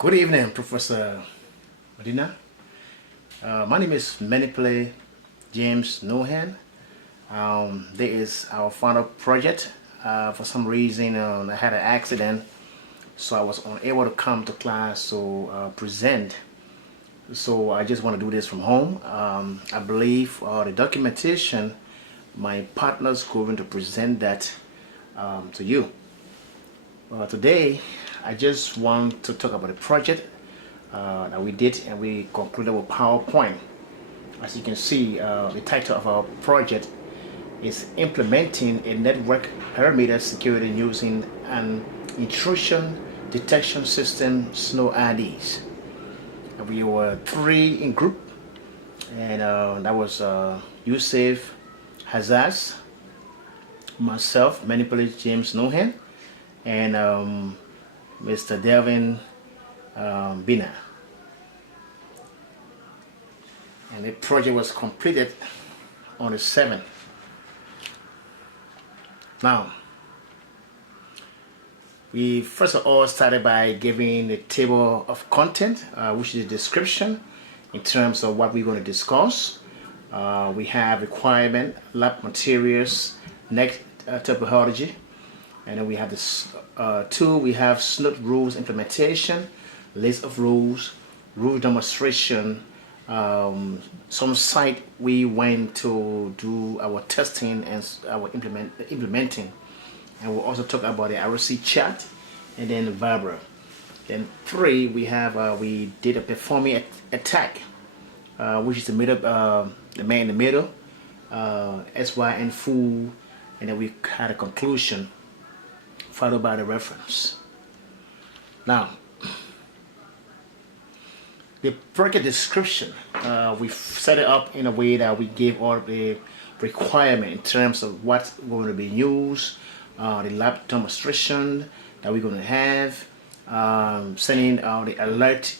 Good evening, Professor Medina. My name is Manipulate James Nohan. This is our final project. For some reason, I had an accident, so I was unable to come to class to present. So I just want to do this from home. I believe the documentation, my partner's going to present that to you. Today, I just want to talk about the project that we did, and we concluded with PowerPoint. As you can see, the title of our project is Implementing a Network Perimeter Security Using an Intrusion Detection System, Snow IDs. We were 3 in group, and that was Isap, Hazaz, myself, Manipulate James Nohan, and Mr. Delvin Bina. And the project was completed on the 7th. Now, we first of all started by giving the table of content, which is the description in terms of what we're going to discuss. We have requirement, lab materials, next topology, and then we have this 2. We have SNOT rules implementation, list of rules, rule demonstration. Some site we went to do our testing and our implementing, and we'll also talk about the RC chat and then the Vibra. Then 3, we have we did a performing attack, which is the middle, the man in the middle, SYN full, and then we had a conclusion followed by the reference. Now, the project description, we set it up in a way that we gave all the requirement in terms of what's going to be used, the lab demonstration that we're going to have, sending the alert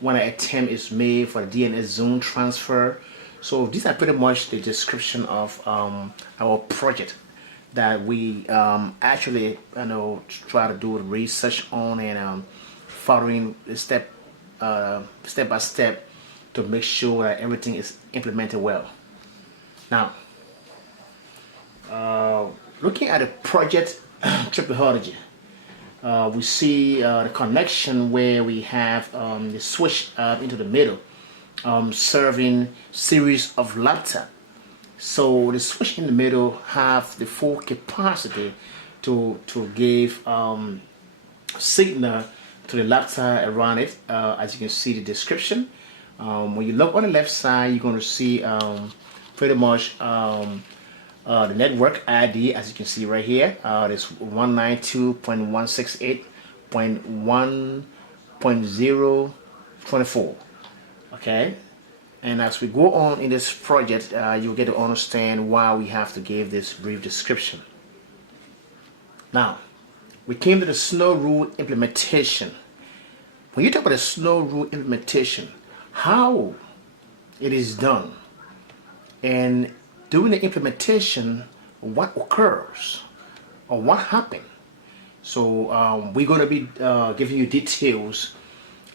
when an attempt is made for the DNS zone transfer. So these are pretty much the description of our project that we actually try to do the research on, and following the step by step to make sure that everything is implemented well. Now, looking at the project topology, we see the connection where we have the switch into the middle, serving series of laptops. So the switch in the middle have the full capacity to give signal to the laptop around it. As you can see the description, when you look on the left side, you're going to see pretty much the network ID, as you can see right here. There's 192.168.1.024. okay, and as we go on in this project, you'll get to understand why we have to give this brief description. Now, we came to the SNOW rule implementation. When you talk about the SNOW rule implementation, how it is done, and during the implementation, what occurs or what happened. So we're going to be giving you details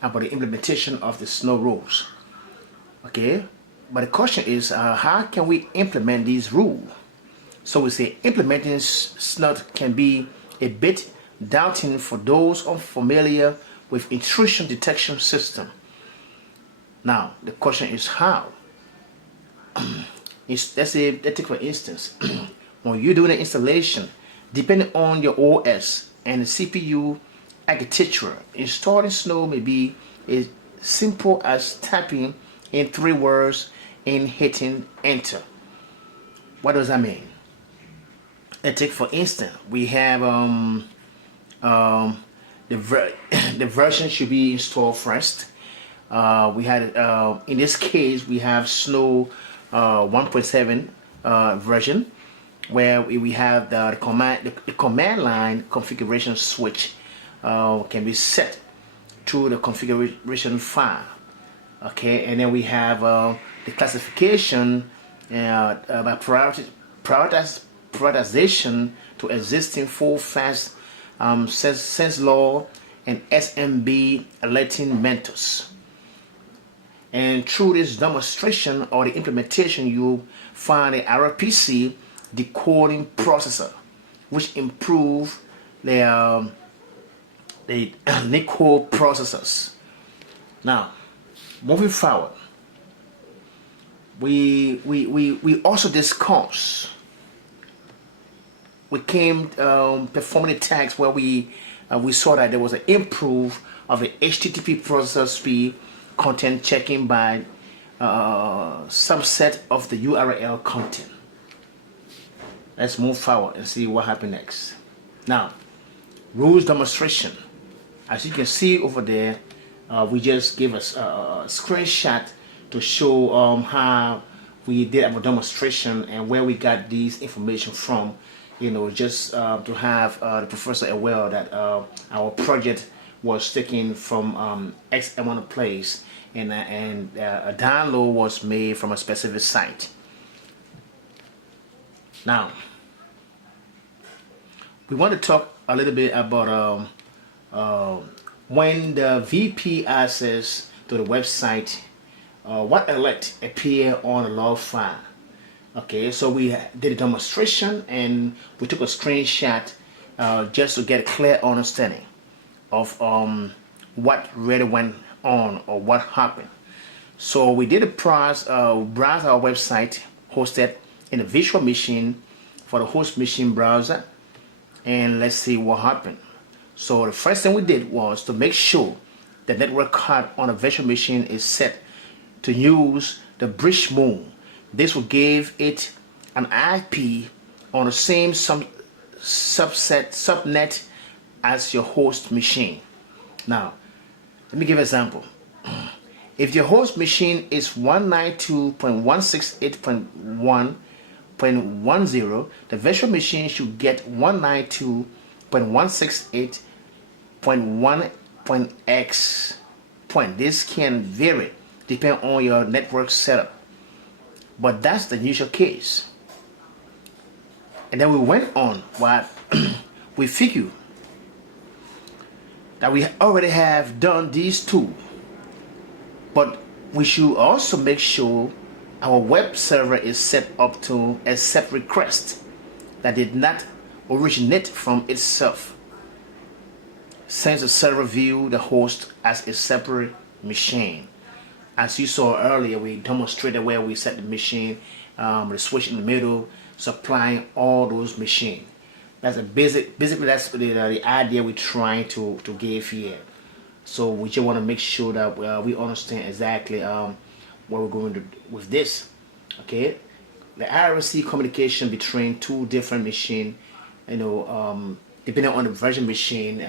about the implementation of the SNOW rules. Okay, but the question is, how can we implement these rules? So we say implementing SNOT can be a bit doubting for those unfamiliar with intrusion detection system. Now the question is how. Let's take for instance, when you're doing an installation, depending on your OS and the CPU architecture, installing SNOW may be as simple as typing in 3 words and hitting enter. What does that mean? Let's take for instance, we have the version should be installed first. We had in this case we have SNOW 1.7 version, where we have the command line configuration switch can be set to the configuration file. Okay, and then we have the classification by prioritization to existing full fast sense law and SMB alerting mentors. And through this demonstration or the implementation, you find a RPC decoding processor, which improve the nickel processors. Now, moving forward, we also discuss. We came performing the tasks where we saw that there was an improve of the HTTP processor speed, content checking by subset of the URL content. Let's move forward and see what happened next. Now, rules demonstration. As you can see over there, we just gave us a screenshot to show how we did our demonstration and where we got these information from. Just to have the professor aware that our project was taken from X amount of place, and a download was made from a specific site. Now, we want to talk a little bit about when the VP access to the website, what alert appear on the log file. Okay, so we did a demonstration and we took a screenshot just to get a clear understanding of what really went on or what happened. So we did a browse our website hosted in a virtual machine for the host machine browser, and let's see what happened. So the first thing we did was to make sure the network card on a virtual machine is set to use the bridge mode. This will give it an IP on the same subnet as your host machine. Now, let me give an example. If your host machine is 192.168.1.10, the virtual machine should get 192.168.1.x. This can vary depending on your network setup, but that's the usual case. And then we went on what we figured that we already have done these two, but we should also make sure our web server is set up to accept requests that did not originate from itself, since the server view the host as a separate machine. As you saw earlier, we demonstrated where we set the machine, the switch in the middle, supplying all those machines. That's a basically that's the idea we're trying to give here. So we just want to make sure that we understand exactly what we're going to do with this. Okay, the IRC communication between two different machines, depending on the version machine,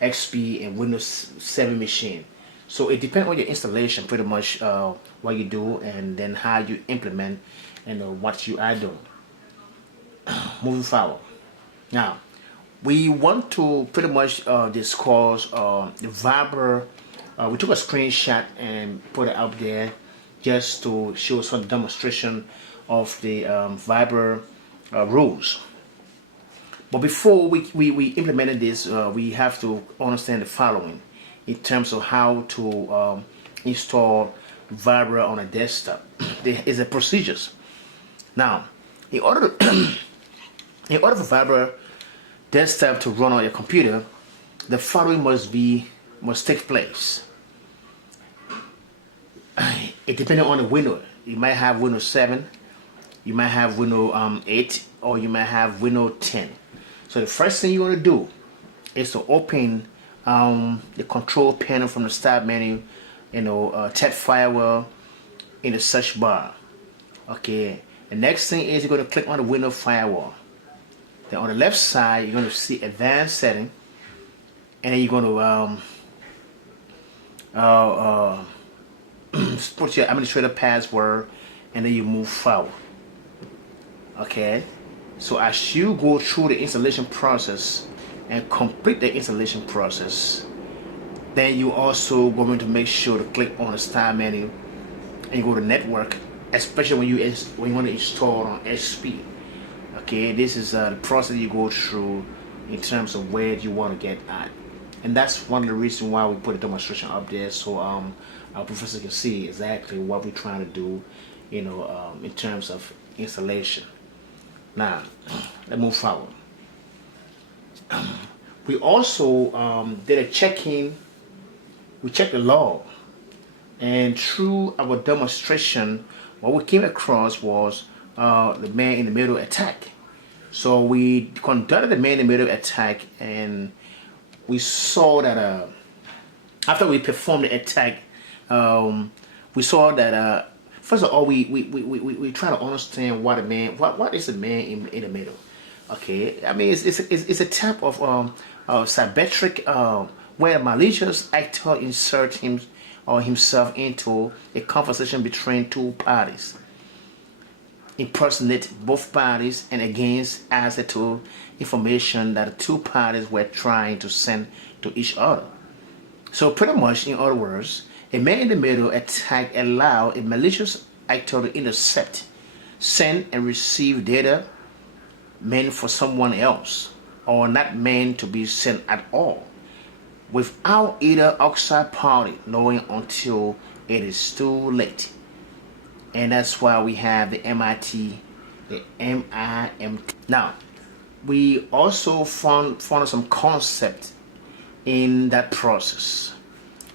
XP and Windows 7 machine. So it depends on your installation, pretty much what you do and then how you implement what you are doing. Moving forward. Now, we want to pretty much discuss the Viber. We took a screenshot and put it out there just to show some demonstration of the Viber rules. But before we implemented this, we have to understand the following in terms of how to install Viber on a desktop. There is a procedures. Now, in order for Viber desktop to run on your computer, the following must take place. It depends on the window. You might have Windows 7, you might have Windows 8, or you might have Windows 10. So the first thing you want to do is to open the control panel from the start menu, tap firewall in the search bar. Okay, the next thing is you're going to click on the Windows firewall. Then on the left side, you're going to see advanced setting, and then you're going to put your administrator password, and then you move forward. Okay, so as you go through the installation process and complete the installation process, then you also going to make sure to click on the start menu and you go to network, especially when you want to install on XP. Okay, this is the process you go through in terms of where you want to get at. and that's one of the reasons why we put a demonstration up there, so our professor can see exactly what we're trying to do, in terms of installation. Now, let's move forward. We also did a check-in. We checked the log, and through our demonstration, what we came across was the man in the middle attack. So we conducted the man in the middle attack, and we saw that after we performed the attack, we saw that first of all we try to understand what is the man in the middle. Okay, I mean it's a type of cybernetic where a malicious actor inserts him or himself into a conversation between two parties, impersonate both parties, and against access to information that the two parties were trying to send to each other. So pretty much, in other words, a man in the middle attack allows a malicious actor to intercept, send, and receive data meant for someone else, or not meant to be sent at all, without either outside party knowing until it is too late. And that's why we have the MIT, the MIMT. Now, we also found some concept in that process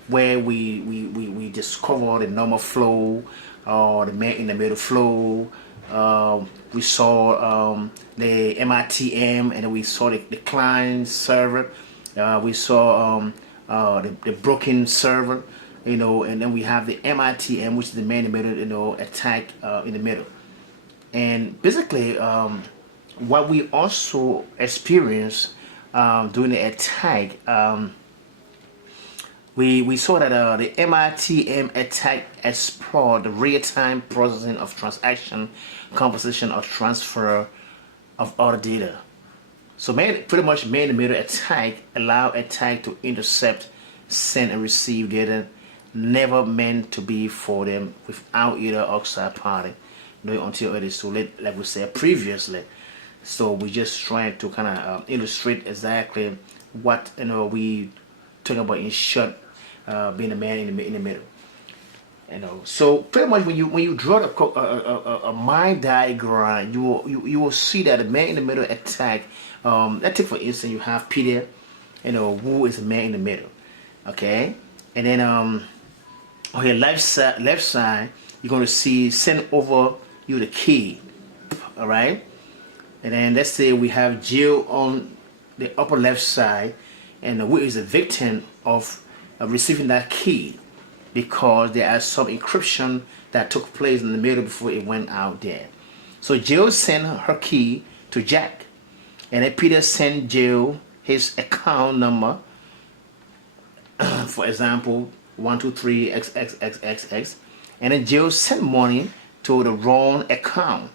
where we discovered the normal flow or the man in the middle flow. We saw the MITM, and then we saw the client server. We saw the broken server, and then we have the MITM, which is the man in the middle, attack in the middle. And basically, what we also experienced during the attack, we saw that the MITM attack explored the real-time processing of transaction, composition, or transfer of other data. So pretty much man in the middle attack allow attack to intercept, send, and receive data never meant to be for them without either outside party knowing until it is too late, like we said previously. So we just trying to kind of illustrate exactly what we talking about in short, being a man in the middle. So pretty much when you draw a mind diagram, you will see that the man in the middle attack. Let's take for instance, you have Peter, who is the man in the middle, okay, and then on your left side, you're going to see send over you the key, all right, and then let's say we have Jill on the upper left side, and who is the victim of receiving that key, because there are some encryption that took place in the middle before it went out there. So Jill sent her key to Jack, and then Peter sent Jill his account number, for example 123xxxxx, and then Jill sent money to the wrong account.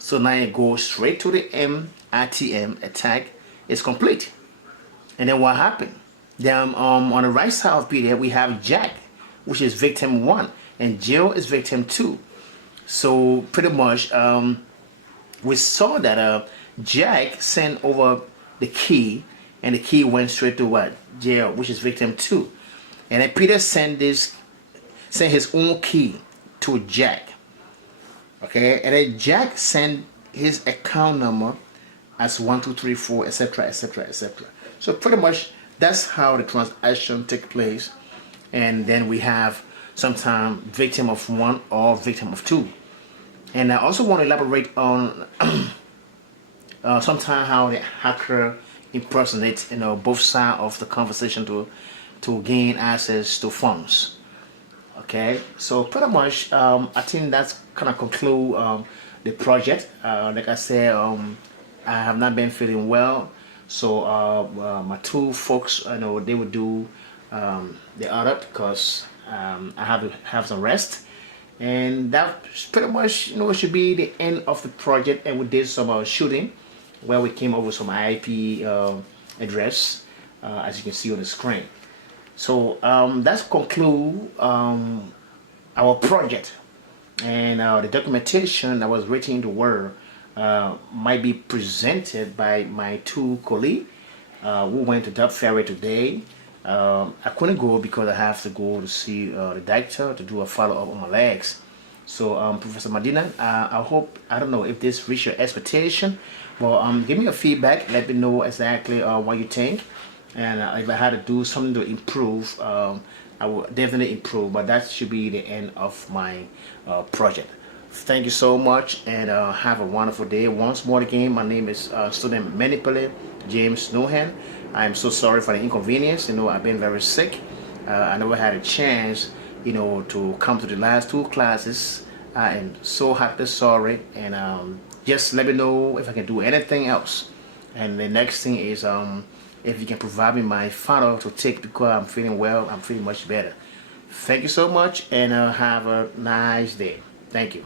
So now it goes straight to the MITM attack. It's complete. And then what happened? Then on the right side of Peter we have Jack, which is victim 1, and Jill is victim 2. So pretty much we saw that Jack sent over the key, and the key went straight to what? Jill, which is victim 2. And then Peter sent his own key to Jack. Okay, and then Jack sent his account number as 1234, etc., etc., etc. So pretty much that's how the transaction take place. And then we have sometime victim of 1 or victim of 2. And I also want to elaborate on sometime how the hacker impersonates both sides of the conversation to gain access to funds. Okay, so pretty much I think that's kind of conclude the project. Like I said, I have not been feeling well, so my two folks, they would do the other, because I have to have some rest, and that pretty much should be the end of the project. And we did some shooting where we came up with some IP address, as you can see on the screen. So that's conclude our project, and the documentation that was written in the Word might be presented by my two colleagues who went to Dub Ferry today. I couldn't go because I have to go to see the doctor to do a follow-up on my legs. So, Professor Medina, I hope, I don't know if this reached your expectation, but give me a feedback. Let me know exactly what you think. And if I had to do something to improve, I will definitely improve. But that should be the end of my project. Thank you so much, and have a wonderful day. Once more again, my name is student Manipule James Nohan. I'm so sorry for the inconvenience. I've been very sick. I never had a chance, to come to the last two classes. I am so happy, sorry, and just let me know if I can do anything else. And the next thing is, if you can provide me my final to take because I'm feeling well, I'm feeling much better. Thank you so much, and have a nice day. Thank you.